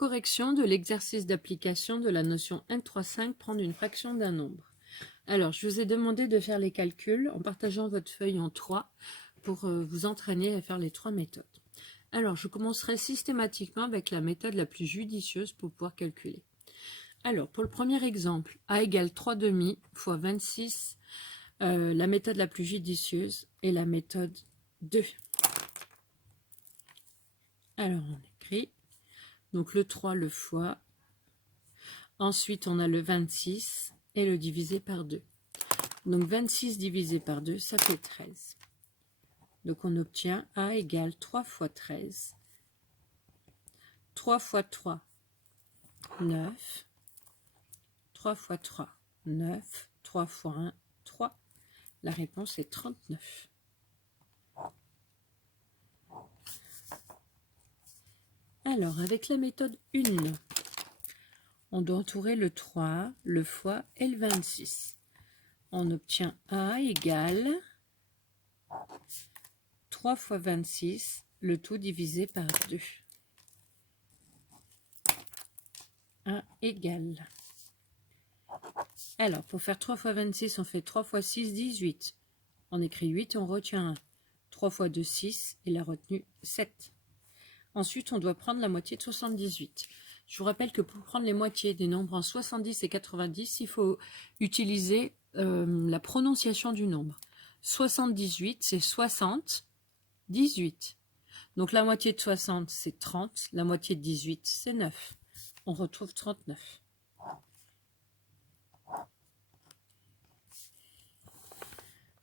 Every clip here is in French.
Correction de l'exercice d'application de la notion N35, prendre une fraction d'un nombre. Alors, je vous ai demandé de faire les calculs en partageant votre feuille en 3 pour vous entraîner à faire les 3 méthodes. Alors, je commencerai systématiquement avec la méthode la plus judicieuse pour pouvoir calculer. Alors, pour le premier exemple, A égale 3 demi fois 26, la méthode la plus judicieuse est la méthode 2. Alors, on écrit. Donc le 3 le fois, ensuite on a le 26 et le divisé par 2. Donc 26 divisé par 2, ça fait 13. Donc on obtient A égale 3 fois 13. 3 fois 3, 9. 3 fois 3, 9. 3 fois 1, 3. La réponse est 39. Alors, avec la méthode 1, on doit entourer le 3, le fois et le 26. On obtient A égale 3 fois 26, le tout divisé par 2. A égale. Alors, pour faire 3 fois 26, on fait 3 fois 6, 18. On écrit 8 et on retient 1. 3 fois 2, 6 et la retenue 7. Ensuite, on doit prendre la moitié de 78. Je vous rappelle que pour prendre les moitiés des nombres en 70 et 90, il faut utiliser la prononciation du nombre. 78, c'est 60, 18. Donc la moitié de 60, c'est 30. La moitié de 18, c'est 9. On retrouve 39.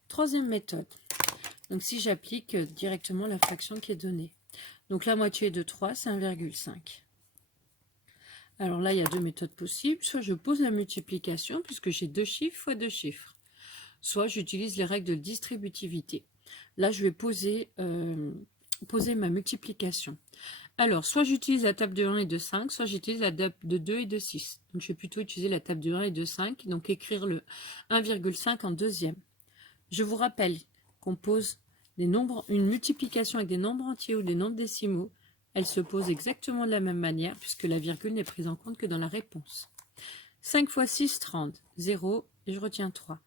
Troisième méthode. Donc si j'applique directement la fraction qui est donnée. Donc la moitié de 3, c'est 1,5. Alors là, il y a deux méthodes possibles. Soit je pose la multiplication, puisque j'ai 2 chiffres fois 2 chiffres. Soit j'utilise les règles de distributivité. Là, je vais poser ma multiplication. Alors, soit j'utilise la table de 1 et de 5, soit j'utilise la table de 2 et de 6. Donc, je vais plutôt utiliser la table de 1 et de 5, donc écrire le 1,5 en deuxième. Je vous rappelle qu'on pose une multiplication avec des nombres entiers ou des nombres décimaux. Elle se pose exactement de la même manière, puisque la virgule n'est prise en compte que dans la réponse. 5 fois 6, 30. 0, et je retiens 3.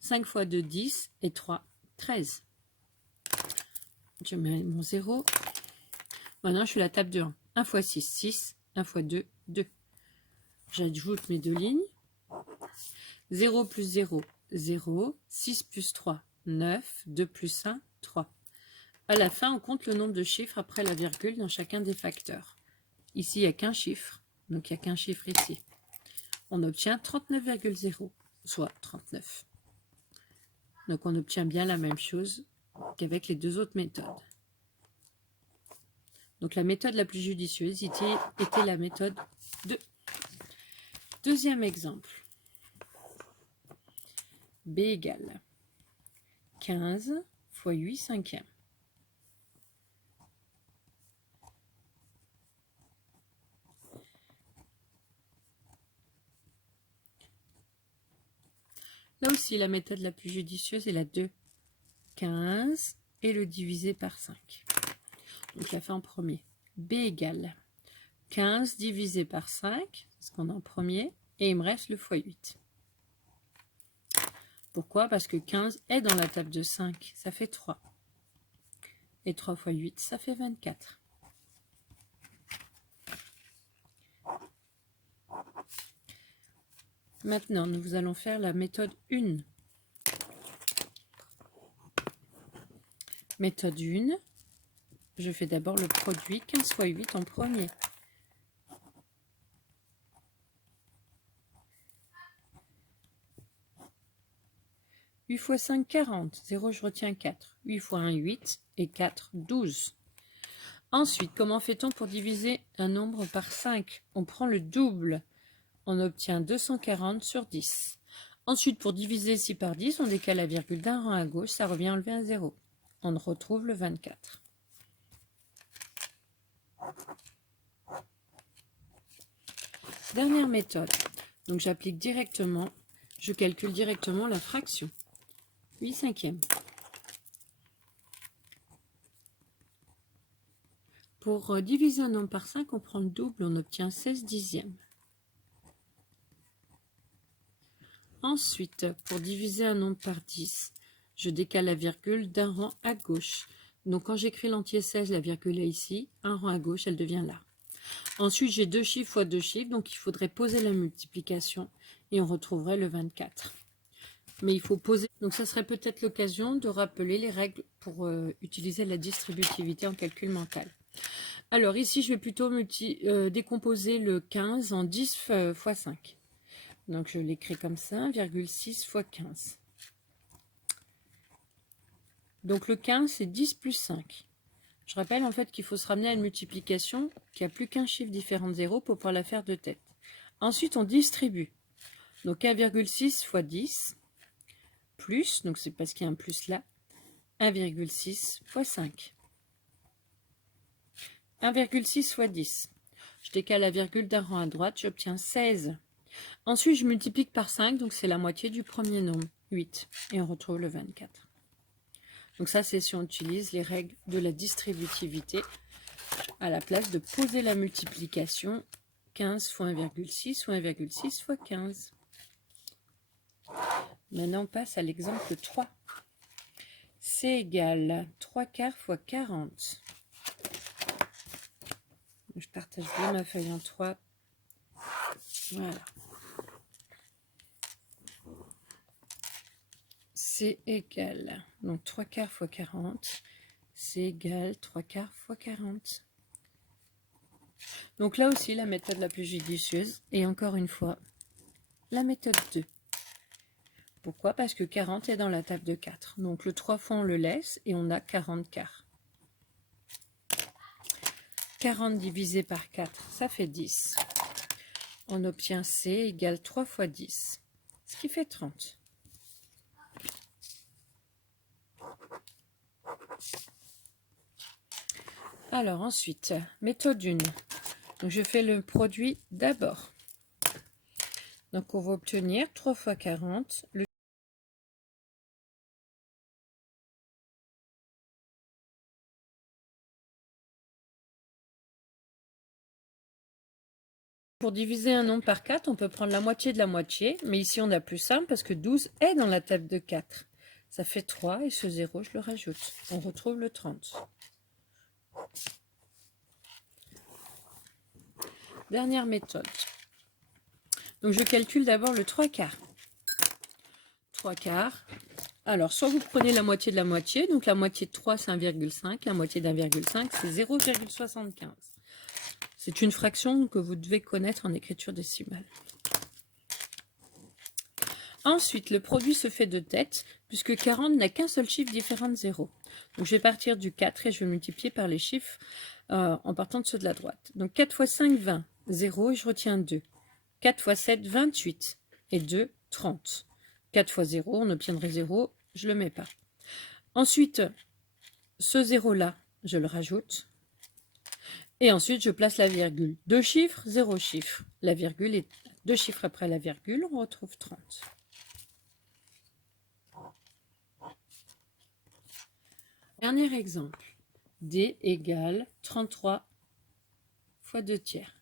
5 fois 2, 10, et 3, 13. Je mets mon 0. Maintenant, je suis à la table de 1. 1 fois 6, 6. 1 fois 2, 2. J'ajoute mes deux lignes. 0 plus 0, 0. 6 plus 3, 9. 2 plus 1, 3. À la fin, on compte le nombre de chiffres après la virgule dans chacun des facteurs. Ici, il n'y a qu'un chiffre, donc il n'y a qu'un chiffre ici. On obtient 39,0, soit 39. Donc on obtient bien la même chose qu'avec les deux autres méthodes. Donc la méthode la plus judicieuse était la méthode 2. Deuxième exemple. B égale 15 fois 8 cinquièmes. Là aussi, la méthode la plus judicieuse est la 2. 15 et le divisé par 5. Donc, je la fais en premier. B égale 15 divisé par 5, c'est ce qu'on a en premier, et il me reste le fois 8. Pourquoi? Parce que 15 est dans la table de 5, ça fait 3. Et 3 fois 8, ça fait 24. Maintenant, nous allons faire la méthode 1. Méthode 1, je fais d'abord le produit 15 fois 8 en premier. « 8 fois 5, 40. 0, je retiens 4. 8 fois 1, 8. Et 4, 12. Ensuite, comment fait-on pour diviser un nombre par 5? On prend le double. On obtient 240 sur 10. Ensuite, pour diviser 6 par 10, on décale la virgule d'un rang à gauche. Ça revient à enlever un 0. On retrouve le 24. Dernière méthode. Donc, j'applique directement, je calcule directement la fraction. 8 cinquièmes. Pour diviser un nombre par 5, on prend le double, on obtient 16 dixièmes. Ensuite, pour diviser un nombre par 10, je décale la virgule d'un rang à gauche. Donc quand j'écris l'entier 16, la virgule est ici, un rang à gauche, elle devient là. Ensuite, j'ai 2 chiffres fois 2 chiffres, donc il faudrait poser la multiplication et on retrouverait le 24. Mais il faut poser. Donc ça serait peut-être l'occasion de rappeler les règles pour utiliser la distributivité en calcul mental. Alors ici, je vais plutôt décomposer le 15 en 10 fois 5. Donc je l'écris comme ça, 1,6 fois 15. Donc le 15, c'est 10 plus 5. Je rappelle en fait qu'il faut se ramener à une multiplication qui a plus qu'un chiffre différent de 0 pour pouvoir la faire de tête. Ensuite, on distribue. Donc 1,6 fois 10, plus, donc c'est parce qu'il y a un plus là, 1,6 fois 5. 1,6 fois 10. Je décale la virgule d'un rang à droite, j'obtiens 16. Ensuite, je multiplie par 5, donc c'est la moitié du premier nombre, 8. Et on retrouve le 24. Donc ça, c'est si on utilise les règles de la distributivité à la place de poser la multiplication 15 fois 1,6 ou 1,6 fois 15. Maintenant, on passe à l'exemple 3. C'est égal 3 quarts fois 40. Je partage bien ma feuille en 3. Voilà. C'est égal, donc 3 quarts fois 40, c'est égal 3 quarts fois 40. Donc là aussi, la méthode la plus judicieuse, et encore une fois, la méthode 2. Pourquoi? Parce que 40 est dans la table de 4. Donc le 3 fois, on le laisse, et on a 40 quarts. 40 divisé par 4, ça fait 10. On obtient C égale 3 fois 10, ce qui fait 30. Alors ensuite, méthode 1. Donc je fais le produit d'abord. Donc on va obtenir 3 fois 40. Pour diviser un nombre par 4, on peut prendre la moitié de la moitié, mais ici on a plus simple parce que 12 est dans la table de 4. Ça fait 3 et ce 0, je le rajoute. On retrouve le 30. Dernière méthode. Donc je calcule d'abord le 3 quarts. 3 quarts. Alors soit vous prenez la moitié de la moitié, donc la moitié de 3 c'est 1,5, la moitié d'1,5 c'est 0,75. C'est une fraction que vous devez connaître en écriture décimale. Ensuite, le produit se fait de tête, puisque 40 n'a qu'un seul chiffre différent de 0. Donc, je vais partir du 4 et je vais multiplier par les chiffres en partant de ceux de la droite. Donc, 4 fois 5, 20. 0 et je retiens 2. 4 fois 7, 28. Et 2, 30. 4 fois 0, on obtiendrait 0, je ne le mets pas. Ensuite, ce 0-là, je le rajoute. Et ensuite, je place la virgule. 2 chiffres, 0 chiffre. La virgule est 2 chiffres après la virgule, on retrouve 30. Dernier exemple, D égale 33 fois 2 tiers.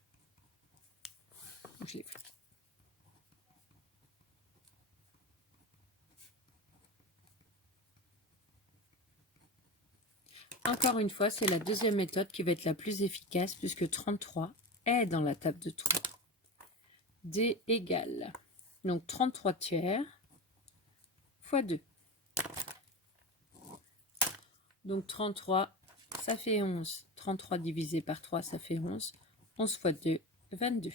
Je l'ai fait. Encore une fois, c'est la deuxième méthode qui va être la plus efficace puisque 33 est dans la table de 3. D égale, donc 33 tiers fois 2. Donc 33, ça fait 11. 33 divisé par 3, ça fait 11. 11 fois 2, 22.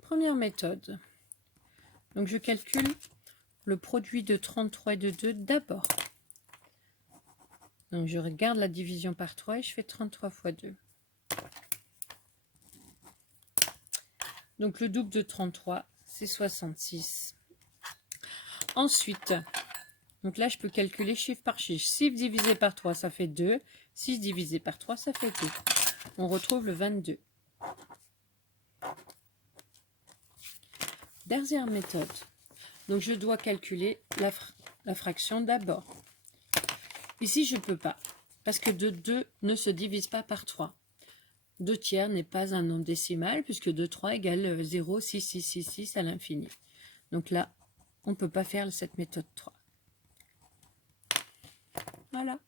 Première méthode. Donc je calcule le produit de 33 et de 2 d'abord. Donc je regarde la division par 3 et je fais 33 fois 2. Donc le double de 33, c'est 66. Ensuite, donc là je peux calculer chiffre par chiffre. 6 divisé par 3, ça fait 2. 6 divisé par 3, ça fait 2. On retrouve le 22. Dernière méthode. Donc, je dois calculer la fraction d'abord. Ici, je ne peux pas, parce que 2 ne se divise pas par 3. 2 tiers n'est pas un nombre décimal, puisque 2, 3 égale 0, 6, 6, 6, 6 à l'infini. Donc là, on ne peut pas faire cette méthode 3. Voilà.